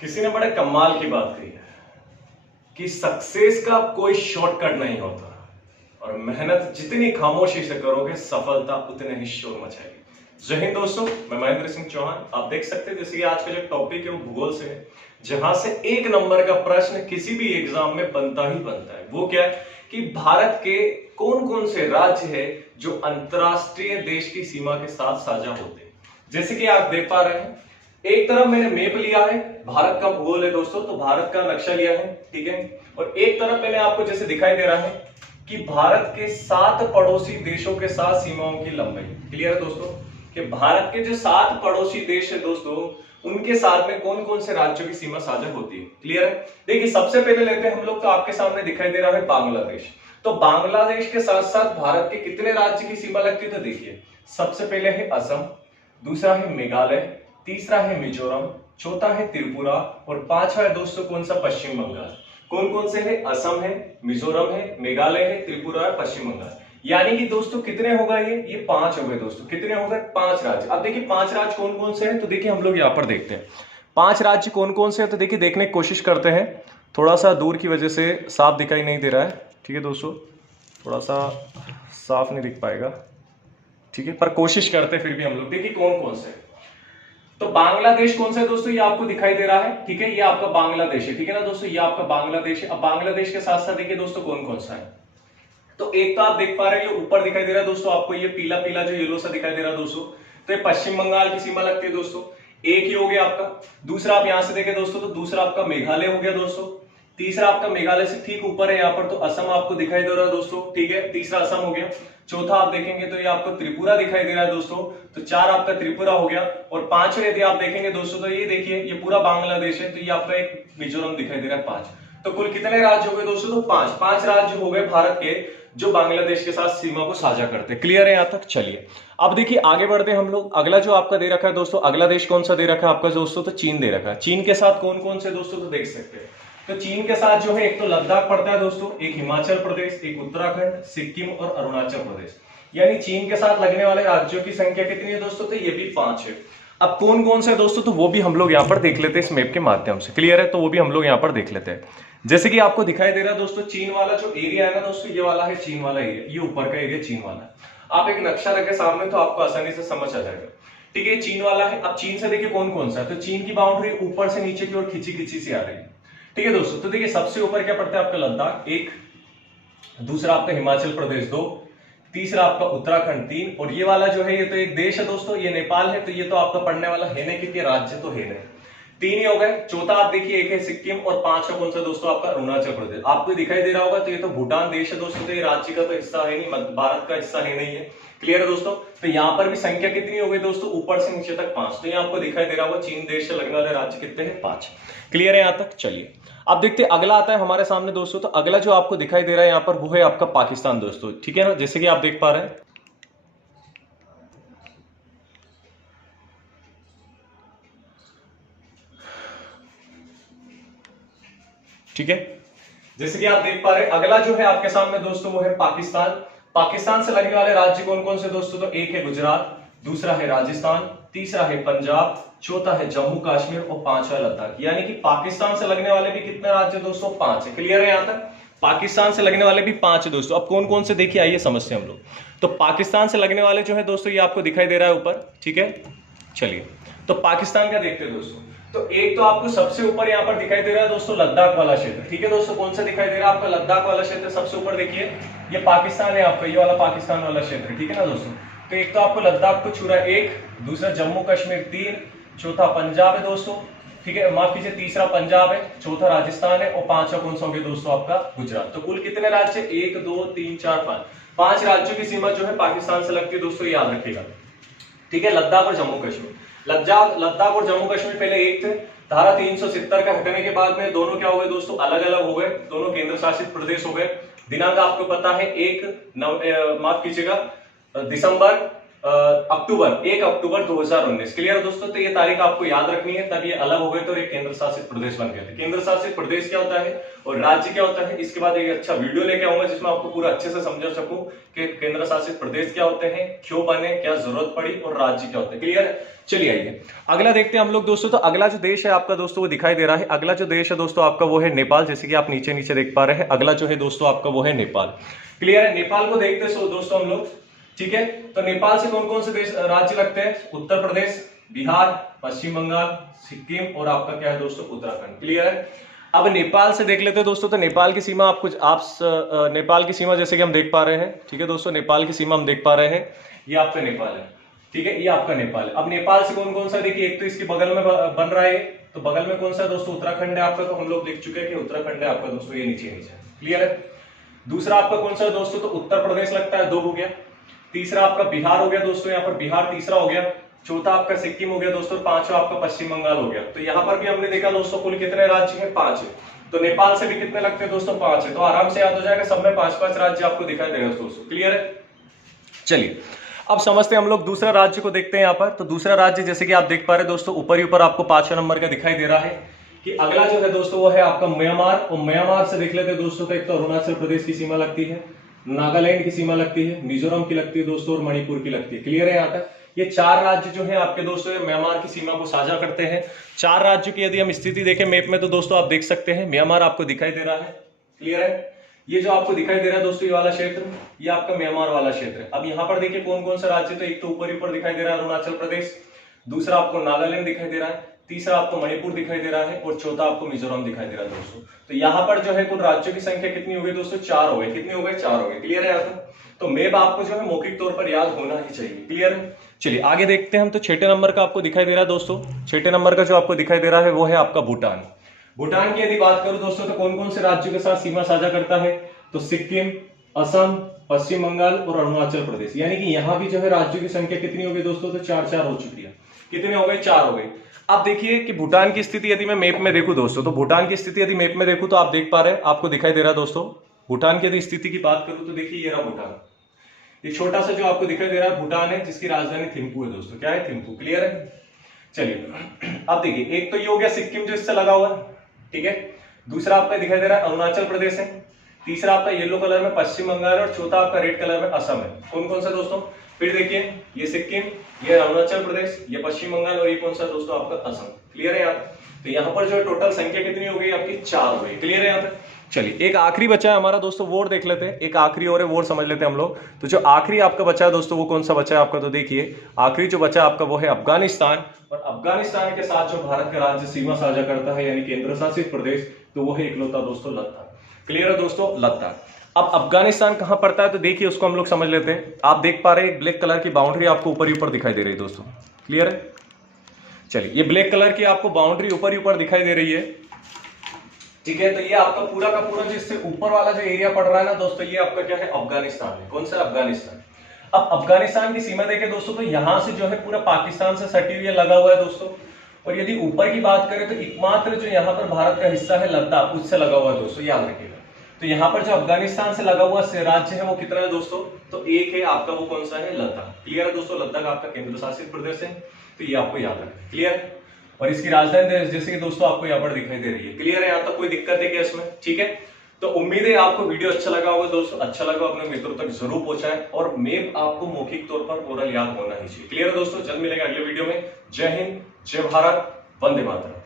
किसी ने बड़े कमाल की बात कही है कि सक्सेस का कोई शॉर्टकट नहीं होता और मेहनत जितनी खामोशी से करोगे सफलता उतने ही शोर मचाएगी। जय हिंद दोस्तों, मैं महेंद्र सिंह चौहान। आप देख सकते हैं जैसे कि आज का जो टॉपिक है वो भूगोल से है, जहां से एक नंबर का प्रश्न किसी भी एग्जाम में बनता ही बनता है। वो क्या है कि भारत के कौन कौन से राज्य है जो अंतरराष्ट्रीय देश की सीमा के साथ साझा होते हैं। जैसे कि आप देख पा रहे हैं, एक तरफ मैंने मैप लिया है, भारत का भूगोल है दोस्तों, तो भारत का नक्शा लिया है, ठीक है। और एक तरफ मैंने आपको जैसे दिखाई दे रहा है कि भारत के 7 पड़ोसी देशों के साथ सीमाओं की लंबाई। क्लियर है दोस्तों कि भारत के जो 7 पड़ोसी देश है दोस्तों, उनके साथ में कौन कौन से राज्यों की सीमा साझा होती है। क्लियर है। देखिए सबसे पहले लेते हैं हम लोग, तो आपके सामने दिखाई दे रहा है बांग्लादेश। तो बांग्लादेश के साथ साथ भारत के कितने राज्य की सीमा लगती है, तो देखिए सबसे पहले है असम, दूसरा है मेघालय, तीसरा है मिजोरम, चौथा है त्रिपुरा और पांचवा है दोस्तों कौन सा, पश्चिम बंगाल। कौन कौन से है, असम है, मिजोरम है, मेघालय है, त्रिपुरा है, पश्चिम बंगाल। यानी कि दोस्तों कितने हो गए, ये 5 हो गए दोस्तों। कितने हो गए, 5 राज्य। अब देखिए 5 राज्य कौन कौन से हैं, तो देखिए हम लोग यहाँ पर देखते हैं 5 राज्य कौन कौन से हैं। तो देखिए देखने की कोशिश करते हैं, थोड़ा सा दूर की वजह से साफ दिखाई नहीं दे रहा है, ठीक है दोस्तों, थोड़ा सा साफ नहीं दिख पाएगा, ठीक है, पर कोशिश करते फिर भी हम लोग। देखिए कौन कौन से। तो बांग्लादेश कौन सा है दोस्तों, ये आपको दिखाई दे रहा है, ठीक है, ये आपका बांग्लादेश है, ठीक है ना दोस्तों, ये आपका बांग्लादेश है। अब बांग्लादेश के साथ साथ देखिए दोस्तों कौन कौन सा है। तो एक तो आप देख पा रहे हैं, ये ऊपर दिखाई दे रहा है दोस्तों आपको, ये पीला पीला जो येलो सा दिखाई दे रहा है दोस्तों, तो ये पश्चिम बंगाल की सीमा लगती है दोस्तों। एक ही हो गया आपका। दूसरा आप यहां से देखें दोस्तों, तो दूसरा आपका मेघालय हो गया दोस्तों। तीसरा आपका मेघालय से ठीक ऊपर है यहाँ पर, तो असम आपको दिखाई दे रहा है दोस्तों, ठीक है, तीसरा असम हो गया। चौथा आप देखेंगे तो ये आपको त्रिपुरा दिखाई दे रहा है दोस्तों, तो 4 आपका त्रिपुरा हो गया। और 5वें यदि आप देखेंगे दोस्तों, तो ये देखिए ये पूरा बांग्लादेश है, तो ये आपका एक मिजोरम दिखाई दे रहा है, 5। तो कुल कितने राज्य हो गए दोस्तों, तो 5 राज्य हो गए भारत के जो बांग्लादेश के साथ सीमा को साझा करते हैं। क्लियर है यहाँ तक। चलिए अब देखिए आगे बढ़ते हैं हम लोग। अगला जो आपका दे रखा है दोस्तों, अगला देश कौन सा दे रखा है आपका दोस्तों, तो चीन दे रखा है। चीन के साथ कौन कौन से दोस्तों, तो देख सकते हैं। तो चीन के साथ जो है एक तो लद्दाख पड़ता है दोस्तों, एक हिमाचल प्रदेश, एक उत्तराखंड, सिक्किम और अरुणाचल प्रदेश। यानी चीन के साथ लगने वाले राज्यों की संख्या कितनी है दोस्तों, तो ये भी 5 है। अब कौन कौन से दोस्तों, तो वो भी हम लोग यहाँ पर देख लेते हैं इस मैप के माध्यम से। क्लियर है, तो वो भी हम लोग यहाँ पर देख लेते हैं। जैसे कि आपको दिखाई दे रहा है दोस्तों, चीन वाला जो एरिया है ना दोस्तों, ये वाला है चीन वाला एरिया, ये ऊपर का एरिया चीन वाला है। आप एक नक्शा रखे सामने तो आपको आसानी से समझ आ जाएगा, ठीक है, चीन वाला है। अब चीन से देखिए कौन कौन सा है, तो चीन की बाउंड्री ऊपर से नीचे की ओर खिंची खिंची सी आ रही है, ठीक है दोस्तों। तो देखिए सबसे ऊपर क्या पड़ता है आपका लद्दाख 1, दूसरा आपका हिमाचल प्रदेश 2, तीसरा आपका उत्तराखंड 3, और ये वाला जो है ये तो एक देश है दोस्तों, ये नेपाल है, तो ये तो आपका पड़ने वाला है नहीं, क्योंकि राज्य तो है नहीं। 3 ही हो गए। चौथा आप देखिए एक है सिक्किम, और 5वां कौन सा दोस्तों, आपका अरुणाचल प्रदेश। आपको दिखाई दे रहा होगा, तो ये तो भूटान देश है दोस्तों, तो ये राज्य का तो हिस्सा है नहीं, भारत का हिस्सा है नहीं है। क्लियर है दोस्तों। तो यहाँ पर भी संख्या कितनी हो गई दोस्तों, ऊपर से नीचे तक 5। तो ये आपको दिखाई दे रहा होगा, चीन देश से लगने वाले राज्य कितने हैं, 5। क्लियर है यहाँ तक। चलिए अब देखते हैं अगला आता है हमारे सामने दोस्तों। तो अगला जो आपको दिखाई दे रहा है यहाँ पर, वो है आपका पाकिस्तान दोस्तों, ठीक है ना, जैसे कि आप देख पा रहे हैं, ठीक है, जैसे कि आप देख पा रहे हैं। अगला जो है आपके सामने दोस्तों, वो है पाकिस्तान। पाकिस्तान से लगने वाले राज्य कौन कौन से दोस्तों, तो एक है गुजरात, दूसरा है राजस्थान, तीसरा है पंजाब, चौथा है जम्मू कश्मीर और 5वां लद्दाख। यानी कि पाकिस्तान से लगने वाले भी कितने राज्य दोस्तों, 5 है। क्लियर है यहाँ तक। पाकिस्तान से लगने वाले भी 5 है दोस्तों। अब कौन कौन से देखिए, आइए समझते हैं हम लोग। तो पाकिस्तान से लगने वाले जो है दोस्तों, ये आपको दिखाई दे रहा है ऊपर, ठीक है। चलिए तो पाकिस्तान का देखते हैं दोस्तों। तो एक तो आपको सबसे ऊपर यहाँ पर दिखाई दे रहा है दोस्तों लद्दाख वाला क्षेत्र, ठीक है दोस्तों। कौन सा दिखाई दे रहा है आपका, लद्दाख वाला क्षेत्र सबसे ऊपर देखिए, ये पाकिस्तान है आपका, ये वाला पाकिस्तान वाला क्षेत्र, ठीक है ना दोस्तों। तो एक तो आपको लद्दाख को छू रहा है 1, दूसरा जम्मू कश्मीर 3, चौथा पंजाब है दोस्तों, ठीक है, माफ कीजिए, तीसरा पंजाब है, चौथा राजस्थान है और 5वां कौन सा हो गया दोस्तों, आपका गुजरात। तो कुल कितने राज्य, 1 2 3 4 5, 5 राज्यों की सीमा जो है पाकिस्तान से लगती है दोस्तों, याद रखिएगा, ठीक है। लद्दाख और जम्मू कश्मीर, लद्दाख और जम्मू कश्मीर पहले एक थे, धारा 370 का हटने के बाद में दोनों क्या हो गए दोस्तों, अलग अलग हो गए, दोनों केंद्र शासित प्रदेश हो गए। दिनांक आपको पता है 1 माफ कीजिएगा दिसंबर 1 अक्टूबर 2019। क्लियर है दोस्तों? तो ये तारीख आपको याद रखनी है, तब ये अलग हो गए तो ये केंद्र शासित प्रदेश बन गए थे। केंद्र शासित प्रदेश क्या होता है और राज्य क्या होता है, इसके बाद एक अच्छा वीडियो लेके आऊंगा जिसमें आपको पूरा अच्छे से समझा सकूं कि केंद्र शासित प्रदेश क्या होते हैं, क्यों बने, क्या जरूरत पड़ी और राज्य क्या होते हैं। क्लियर है? चलिए आइए अगला देखते हैं हम लोग दोस्तों। तो अगला जो देश है आपका दोस्तों वो दिखाई दे रहा है। अगला जो देश है दोस्तों आपका वो है नेपाल, जैसे कि आप नीचे नीचे देख पा रहे हैं। अगला जो है दोस्तों आपका वो है नेपाल। क्लियर है? नेपाल को देखते हैं दोस्तों हम लोग, ठीक है। तो नेपाल से कौन कौन से देश राज्य लगते हैं? उत्तर प्रदेश, बिहार, पश्चिम बंगाल, सिक्किम और आपका क्या है दोस्तों उत्तराखंड। क्लियर है? अब नेपाल से देख लेते हैं दोस्तों। तो नेपाल की सीमा नेपाल की सीमा जैसे कि हम देख पा रहे हैं, ठीक है दोस्तों, नेपाल की सीमा हम देख पा रहे हैं। ये आपका नेपाल है, ठीक है, ये आपका नेपाल है। अब नेपाल से कौन कौन सा, देखिए एक तो इसके बगल में बन रहा है, तो बगल में कौन सा दोस्तों? उत्तराखंड है आपका। तो हम लोग देख चुके हैं कि उत्तराखंड है आपका दोस्तों, ये नीचे नीचे। क्लियर है? दूसरा आपका कौन सा है दोस्तों? तो उत्तर प्रदेश लगता है, 2 हो गया। तीसरा आपका बिहार हो गया दोस्तों, यहाँ पर बिहार तीसरा हो गया। चौथा आपका सिक्किम हो गया दोस्तों, पांचवा आपका पश्चिम बंगाल हो गया। तो यहाँ पर भी हमने देखा दोस्तों कुल कितने राज्य हैं? 5 है। तो नेपाल से भी कितने लगते हैं दोस्तों? 5 है। तो आराम से याद हो जाएगा, सब में 5-5 राज्य आपको दिखाई देगा दोस्तों। क्लियर है? चलिए अब समझते हैं हम लोग दूसरा राज्य को देखते हैं यहाँ पर। तो दूसरा राज्य जैसे कि आप देख पा रहे हैं दोस्तों, ऊपर ही ऊपर आपको 5वें नंबर का दिखाई दे रहा है कि अगला जो है दोस्तों वो है आपका म्यांमार। और म्यांमार से देख लेते हैं दोस्तों, तो एक तो अरुणाचल प्रदेश की सीमा लगती है, नागालैंड की सीमा लगती है, मिजोरम की लगती है दोस्तों और मणिपुर की लगती है। क्लियर है? यहाँ तक ये 4 राज्य जो है आपके दोस्तों म्यांमार की सीमा को साझा करते हैं। 4 राज्यों की यदि हम स्थिति देखें मैप में तो दोस्तों आप देख सकते हैं म्यांमार आपको दिखाई दे रहा है। क्लियर है? ये जो आपको दिखाई दे रहा है दोस्तों ये वाला क्षेत्र, ये आपका म्यांमार वाला क्षेत्र है। अब यहाँ पर देखिए कौन कौन सा राज्य, तो एक तो ऊपर दिखाई दे रहा है अरुणाचल प्रदेश, दूसरा आपको नागालैंड दिखाई दे रहा है, तीसरा आपको मणिपुर दिखाई दे रहा है और चौथा आपको मिजोरम दिखाई दे रहा है दोस्तों। तो यहाँ पर जो है कुल राज्यों की संख्या कितनी हो गई दोस्तों? 4 हो गई। कितनी हो गई? 4 हो गई। क्लियर है? यहाँ तक तो मैप आपको जो है मौखिक तौर पर याद होना ही चाहिए। क्लियर है? चलिए आगे देखते हैं हम। तो 6ठे नंबर का आपको दिखाई दे रहा है दोस्तों, 6ठे नंबर का जो आपको दिखाई दे रहा है वो है आपका भूटान। भूटान की यदि बात करूं दोस्तों तो कौन कौन से राज्यों के साथ सीमा साझा करता है? तो सिक्किम, असम, पश्चिम बंगाल और अरुणाचल प्रदेश। यानी कि यहाँ भी जो है राज्यों की संख्या कितनी हो गई दोस्तों? तो 4-4 हो चुकी है। कितने हो गए? 4 हो गए। अब देखिए कि भूटान की स्थिति यदि मैं मैप में देखूं दोस्तों, तो भूटान की स्थिति यदि मैप में देखूं तो आप देख पा रहे हैं, आपको दिखाई दे रहा है दोस्तों। भूटान की यदि स्थिति की बात करूं तो देखिए ये रहा भूटान, ये छोटा सा जो आपको दिखाई दे रहा है भूटान है, जिसकी राजधानी थिम्पू है दोस्तों। क्या है? थिम्पू। क्लियर है? चलिए अब देखिए एक तो ये हो गया सिक्किम जो इससे लगा हुआ है, ठीक है। दूसरा आपका दिखाई दे रहा है अरुणाचल प्रदेश है, तीसरा आपका येलो कलर में पश्चिम बंगाल और चौथा आपका रेड कलर में असम है। कौन कौन सा दोस्तों? फिर देखिए ये सिक्किम, ये अरुणाचल प्रदेश, ये पश्चिम बंगाल और ये कौन सा दोस्तों? आपका असम। क्लियर है? यहाँ तो यहाँ पर जो टोटल संख्या कितनी हो गई आपकी? 4 हो गई। क्लियर है? यहाँ तक चलिए एक आखिरी बचा है हमारा दोस्तों, वो देख लेते हैं। एक आखिरी और है, वो समझ लेते हैं हम लोग। तो जो आखिरी आपका बचा है दोस्तों वो कौन सा बचा है आपका? तो देखिए आखिरी जो बचा आपका वो है अफगानिस्तान। और अफगानिस्तान के साथ जो भारत का राज्य सीमा साझा करता है यानी केंद्र शासित प्रदेश, तो वो है इकलौता दोस्तों लद्दाख। क्लियर है दोस्तों? लद्दाख। अब अफगानिस्तान कहां पड़ता है तो देखिए उसको हम लोग समझ लेते हैं। आप देख पा रहे हैं ब्लैक कलर की बाउंड्री आपको ऊपर ही ऊपर दिखाई दे रही है दोस्तों। क्लियर है? चलिए ये ब्लैक कलर की आपको बाउंड्री ऊपर ही ऊपर दिखाई दे रही है, ठीक है। तो ये आपका पूरा का पूरा जो इससे ऊपर वाला जो एरिया पड़ रहा है ना दोस्तों, ये आपका क्या है? अफगानिस्तान है। कौन सा? अफगानिस्तान। अब अफगानिस्तान की सीमा देखें दोस्तों तो यहां से जो है पूरा पाकिस्तान से सटी हुई लगा हुआ है दोस्तों। और यदि ऊपर की बात करें तो एकमात्र जो यहाँ पर भारत का हिस्सा है लद्दाख, उससे लगा हुआ है दोस्तों, याद रखिएगा। तो यहाँ पर जो अफगानिस्तान से लगा हुआ राज्य है वो कितना है दोस्तों? तो एक है आपका, वो कौन सा है? लद्दाख। क्लियर है दोस्तों? लद्दाख आपका केंद्र शासित प्रदेश है, तो ये आपको याद रखना। क्लियर है? और इसकी राजधानी जैसे कि दोस्तों आपको यहाँ पर दिखाई दे रही है। क्लियर है? यहाँ तक कोई दिक्कत है क्या इसमें? ठीक है। तो उम्मीद है आपको वीडियो अच्छा लगा होगा दोस्तों। अच्छा लगा अपने मित्रों तक जरूर पहुंचाएं और मैप आपको मौखिक तौर पर ओरल याद होना ही चाहिए। क्लियर है दोस्तों? जल्द मिलेंगे अगले वीडियो में। जय हिंद, जय भारत, वंदे मातरम।